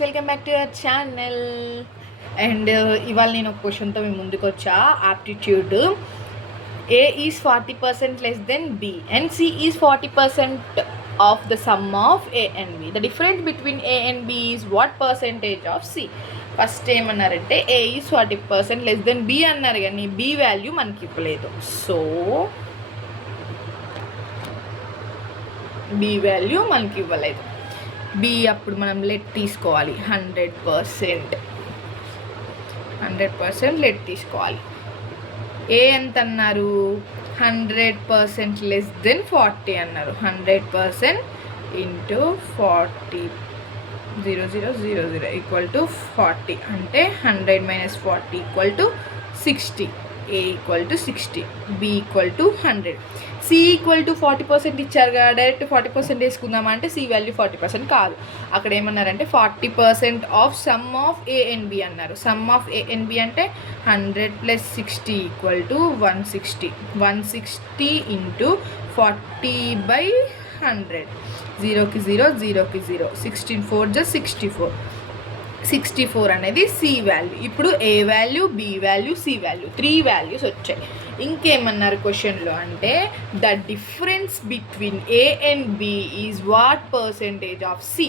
Welcome back to your channel. And ఇవాళ నేను ఒక క్వశ్చన్తో మీ ముందుకు వచ్చా. Aptitude A is 40% less than B and C is 40% of the sum of A and B. The difference between A and B is what percentage of C? First ఏమన్నారంటే A is 40% less than B అన్నారు, కానీ B value మనకి ఇవ్వలేదు. So B value మనకి ఇవ్వలేదు. B అప్పుడు మనం let తీసుకోవాలి, 100% లెట్ తీసుకోవాలి. ఏ ఎంత అన్నారు? 100% లెస్ దెన్ 40 అన్నారు. 100% ఇంటూ 40 0000 ఈక్వల్ టు 40 అంటే 100 - 40 equal to 60. A equal to 60, B equal to 100. C equal to 40% ఇచ్చారు కదా, డైరెక్ట్ 40% వేసుకుందామా అంటే సి వాల్యూ 40% కాదు. అక్కడ ఏమన్నారంటే 40% of sum of A and B అన్నారు. Sum of A and B అంటే 100 + 60 ఈక్వల్ టు 160. 160 ఇంటూ 40/100. 0కి 0, 0కి 0. 16 4 = 64. 64 అనేది సి వాల్యూ. ఇప్పుడు A value, B value, C value 3 values వచ్చాయి. ఇంకేమన్నారు క్వశ్చన్లో అంటే the difference between A and B is what percentage of C.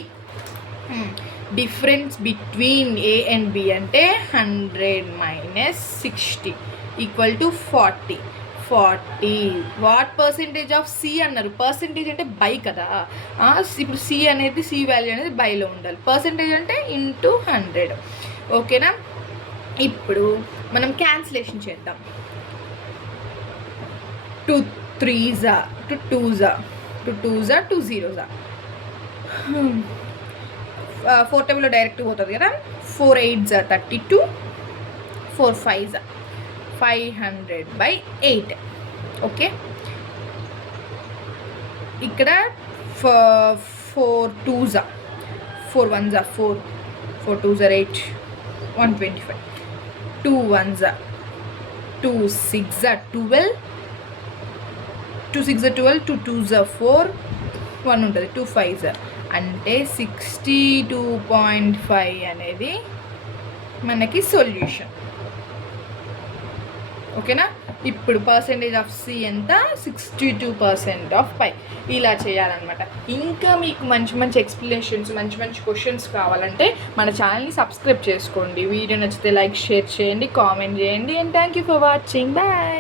Difference between A and B అంటే 100 - 60 equal to 40. What percentage of C అన్నారు. Percentage అంటే by కదా, ఇప్పుడు C అనేది సి వాల్యూ అనేది బైలో ఉండాలి. పర్సెంటేజ్ అంటే ఇంటూ 100. ఓకేనా? ఇప్పుడు మనం క్యాన్సిలేషన్ చేద్దాం. 2 3s 2 2s 2 2s 2 0s. 4 టేబుల్లో డైరెక్ట్ పోతుంది కదా. 4 8s 32. 4 5s 500/8. ఓకే, ఇక్కడ 4 2s 4 1s 4 4 2s 8 125. 2 1s 2 6s 12 2 6s 12 2 2s 4 1 ఉంటుంది. 2 5s అంటే 62.5 అనేది మనకి సొల్యూషన్. ఓకేనా? ఇప్పుడు పర్సెంటేజ్ ఆఫ్ సి ఎంత? 62% ఆఫ్ పై. ఇలా చేయాలన్నమాట. ఇంకా మీకు మంచి మంచి ఎక్స్ప్లెనేషన్స్, మంచి మంచి క్వశ్చన్స్ కావాలంటే మన ఛానల్ని సబ్స్క్రైబ్ చేసుకోండి. వీడియో నచ్చితే లైక్, షేర్ చేయండి, కామెంట్ చేయండి. And thank you for watching. Bye.